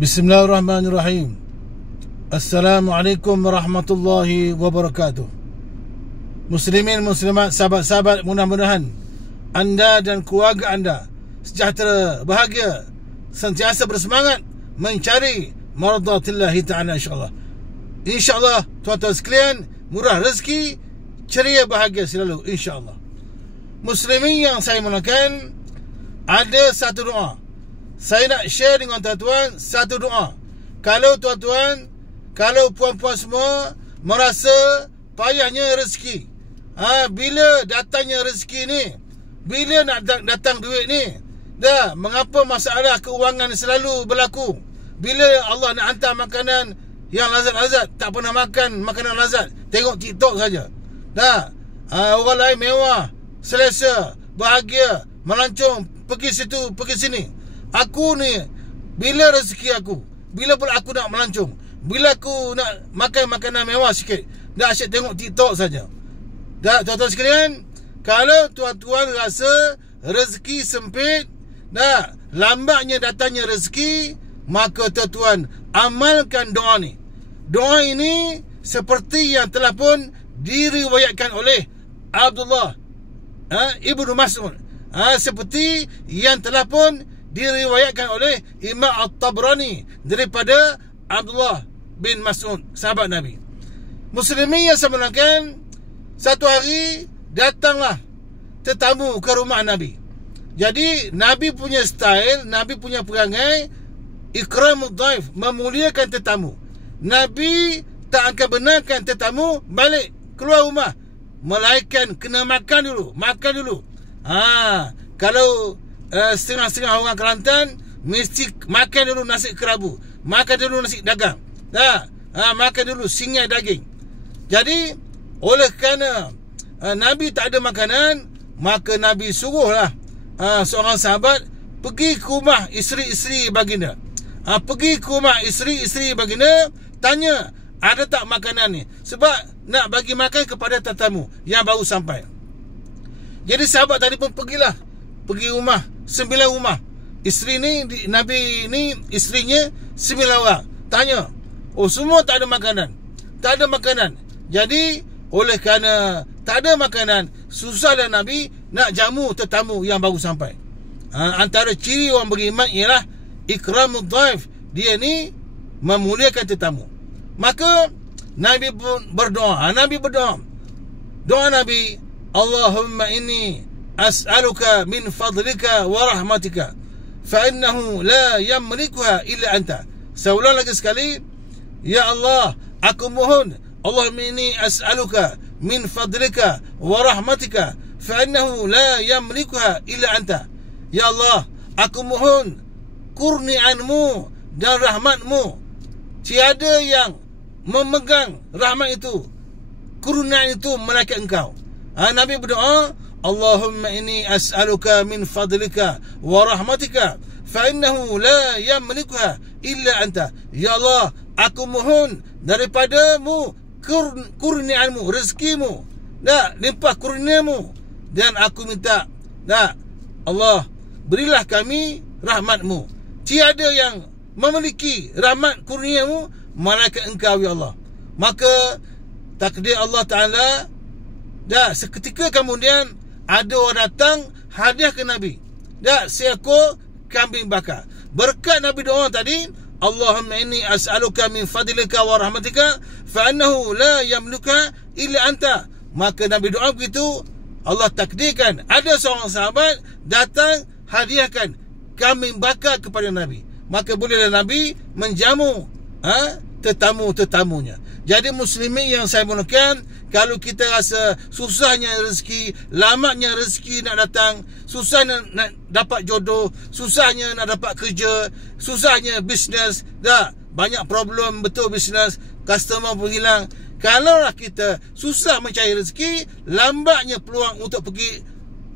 Bismillahirrahmanirrahim. Assalamualaikum warahmatullahi wabarakatuh. Muslimin, muslimat, sahabat-sahabat, mudah-mudahan anda dan keluarga anda sejahtera, bahagia, sentiasa bersemangat mencari mardatillahi ta'ala, insyaAllah. InsyaAllah tuan-tuan sekalian, murah rezeki, ceria, bahagia selalu, insyaAllah. Muslimin yang saya mulakan, ada satu doa saya nak share dengan tuan-tuan. Satu doa, kalau tuan-tuan, kalau puan-puan semua merasa payahnya rezeki, bila datangnya rezeki ni, bila nak datang duit ni, mengapa masalah keuangan selalu berlaku? Bila Allah nak hantar makanan yang lazat-lazat, tak pernah makan makanan lazat, tengok TikTok saja. Orang lain mewah, selesa, bahagia, melancong, pergi situ, pergi sini. Aku ni, bila rezeki aku, bila pula aku nak melancong, bila aku nak makan makanan mewah sikit, dah asyik tengok TikTok saja. Tuan-tuan sekalian, kalau tuan-tuan rasa rezeki sempit, lambatnya datangnya rezeki, maka tuan-tuan amalkan doa ni. Doa ini seperti yang telah pun diriwayatkan oleh Abdullah Ibnu Mas'ud, seperti yang telah pun diriwayatkan oleh Imam At-Tabrani daripada Abdullah bin Mas'ud, sahabat Nabi. Muslimin yang saya muliakan, satu hari datanglah tetamu ke rumah Nabi. Jadi Nabi punya style, Nabi punya perangai ikramud dhaif, memuliakan tetamu. Nabi tak akan benarkan tetamu balik keluar rumah, melainkan kena makan dulu, makan dulu. Kalau setengah-setengah orang Kelantan mesti makan dulu nasi kerabu, makan dulu nasi dagang, makan dulu singai daging. Jadi oleh kerana Nabi tak ada makanan, maka Nabi suruhlah seorang sahabat pergi ke rumah isteri-isteri baginda. Pergi ke rumah isteri-isteri baginda, tanya ada tak makanan ni, sebab nak bagi makan kepada tetamu yang baru sampai. Jadi sahabat tadi pun pergi rumah, 9 rumah. Isteri ni, Nabi ni isterinya 9 orang. Tanya, semua tak ada makanan, tak ada makanan. Jadi oleh kerana tak ada makanan, susahlah Nabi nak jamu tetamu yang baru sampai. Antara ciri orang beriman ialah ikramud dhaif, dia ni memuliakan tetamu. Maka Nabi pun berdoa. Nabi berdoa, doa Nabi, Allahumma inni as'aluka min fadlika wa rahmatika fa innahu la yamlikuha illa anta. Saya ulang lagi sekali, ya Allah, aku mohon, Allahumma inni as'aluka min fadlika wa rahmatika fa innahu la yamlikuha illa anta. Ya Allah, aku mohon kurnianmu dan rahmatmu, tiada yang memegang rahmat itu, kurnian itu melainkan engkau. Nabi berdoa, Allahumma inni as'aluka min fadlika wa rahmatika fa innahu la yamlikuha illa anta. Ya Allah, aku mohon daripadamu kurniaanmu, rezekimu, limpah kurniamu, dan aku minta, Allah, berilah kami rahmatmu. Tiada yang memiliki rahmat kurniamu malaikat engkau, ya Allah. Maka takdir Allah Ta'ala, seketika kemudian ada orang datang hadiah ke Nabi, seekor kambing bakar. Berkat Nabi doa tadi, Allahumma inni as'aluka min fadlika wa rahmatika fa annahu la yamluka illa anta. Maka Nabi doa begitu, Allah takdirkan ada seorang sahabat datang hadiahkan kambing bakar kepada Nabi. Maka bolehlah Nabi menjamu tetamu-tetamunya. Jadi muslimin yang saya muliakan, kalau kita rasa susahnya rezeki, lamanya rezeki nak datang, susahnya nak dapat jodoh, susahnya nak dapat kerja, susahnya bisnes, banyak problem betul bisnes, customer pun hilang. Kalaulah kita susah mencari rezeki, lambatnya peluang untuk pergi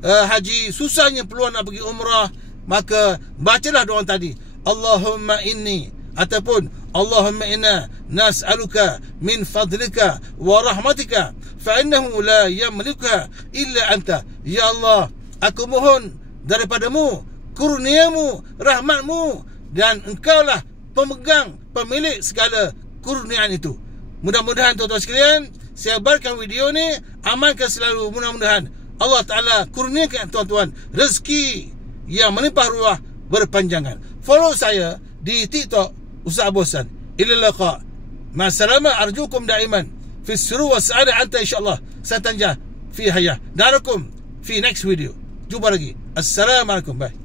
haji, susahnya peluang nak pergi umrah, maka bacalah doa tadi, Allahumma inni, ataupun Allahumma inna nas'aluka min fadlika wa rahmatika fa innahu la yamlikuha illa anta. Ya Allah, aku mohon daripadamu kurniamu, rahmatmu, dan engkaulah pemegang, pemilik segala kurniaan itu. Mudah-mudahan tuan-tuan sekalian, sebarkan video ni, amalkan selalu. Mudah-mudahan Allah Ta'ala kurniakan tuan-tuan rezeki yang melimpah ruah berpanjangan. Follow saya di TikTok Ustaz Abu Hassan. Ila liqa. Ma'assalamah, arjukum da'iman fi suru wa sa'adah anta insyaAllah. Satanja fi hayah. Darakum fi next video. Jumpa lagi. Assalamualaikum. Bye.